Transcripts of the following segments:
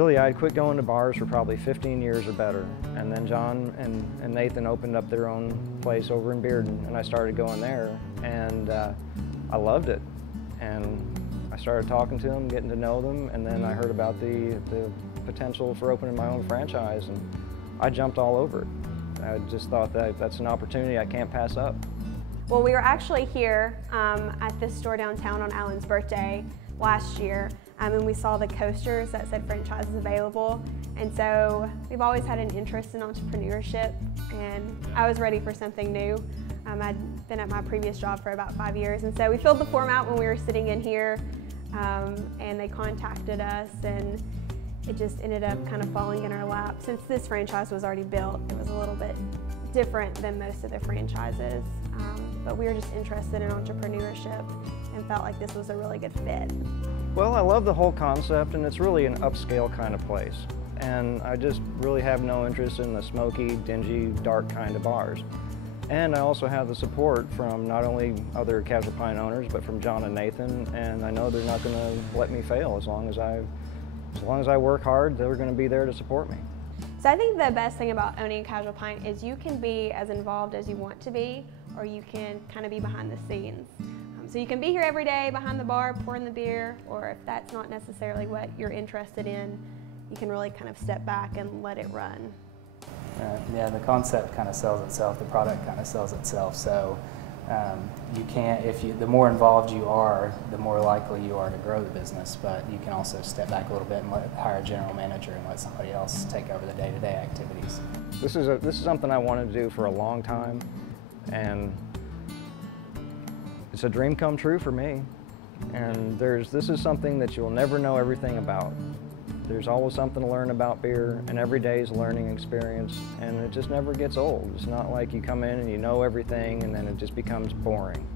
Really, I quit going to bars for probably 15 years or better, and then John and Nathan opened up their own place over in Bearden, and I started going there, and I loved it. And I started talking to them, getting to know them, and then I heard about the potential for opening my own franchise, and I jumped all over it. I just thought that that's an opportunity I can't pass up. Well, we were actually here at this store downtown on Alan's birthday last year, and we saw the coasters that said franchises available. And so we've always had an interest in entrepreneurship, and I was ready for something new. I'd been at my previous job for about 5 years, and so we filled the form out when we were sitting in here, and they contacted us, and it just ended up kind of falling in our lap. Since this franchise was already built, it was a little bit different than most of the franchises, but we were just interested in entrepreneurship and felt like this was a really good fit. Well, I love the whole concept, and it's really an upscale kind of place. And I just really have no interest in the smoky, dingy, dark kind of bars. And I also have the support from not only other Casual Pint owners, but from John and Nathan, and I know they're not going to let me fail. As long as I work hard, they're going to be there to support me. So I think the best thing about owning Casual Pint is you can be as involved as you want to be, or you can kind of be behind the scenes. So you can be here every day behind the bar pouring the beer, or if that's not necessarily what you're interested in, you can really kind of step back and let it run. Yeah, the concept kind of sells itself, the product kind of sells itself, so you can't, the more involved you are, the more likely you are to grow the business, but you can also step back a little bit and hire a general manager and let somebody else take over the day-to-day activities. This is something I wanted to do for a long time, and it's a dream come true for me. And this is something that you'll never know everything about. There's always something to learn about beer, and every day is a learning experience, and it just never gets old. It's not like you come in and you know everything and then it just becomes boring.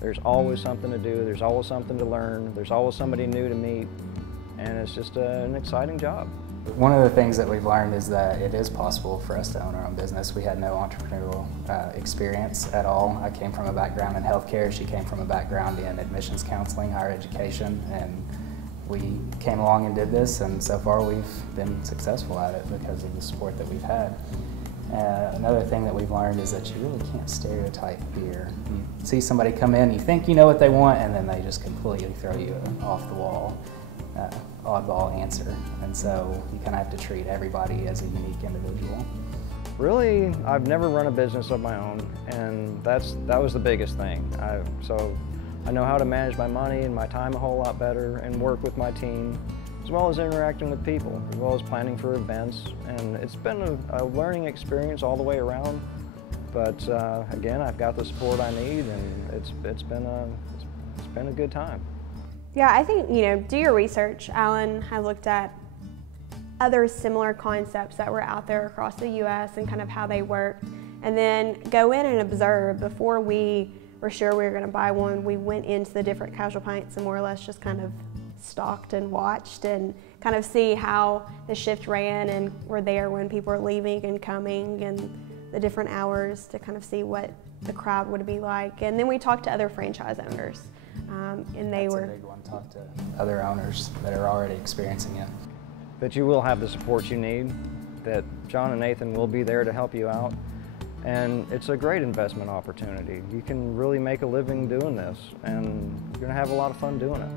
There's always something to do, there's always something to learn, there's always somebody new to meet, and it's just an exciting job. One of the things that we've learned is that it is possible for us to own our own business. We had no entrepreneurial experience at all. I came from a background in healthcare, she came from a background in admissions counseling, higher education, and we came along and did this, and so far we've been successful at it because of the support that we've had. Another thing that we've learned is that you really can't stereotype beer. You see somebody come in, you think you know what they want, and then they just completely throw you an off-the-wall, oddball answer. And so you kind of have to treat everybody as a unique individual. Really, I've never run a business of my own, and that was the biggest thing. So I know how to manage my money and my time a whole lot better and work with my team, as well as interacting with people, as well as planning for events. And it's been a learning experience all the way around. But again, I've got the support I need, and it's been a good time. Yeah, I think, do your research. Alan has looked at other similar concepts that were out there across the U.S. and kind of how they work, and then go in and observe. Before we were sure we were going to buy one, we went into the different Casual Pints and more or less just kind of stalked and watched and kind of see how the shift ran, and were there when people were leaving and coming, and the different hours to kind of see what the crowd would be like. And then we talked to other franchise owners, and they were... That's a big one, talk to other owners that are already experiencing it. That you will have the support you need, that John and Nathan will be there to help you out, and it's a great investment opportunity. You can really make a living doing this, and you're going to have a lot of fun doing it.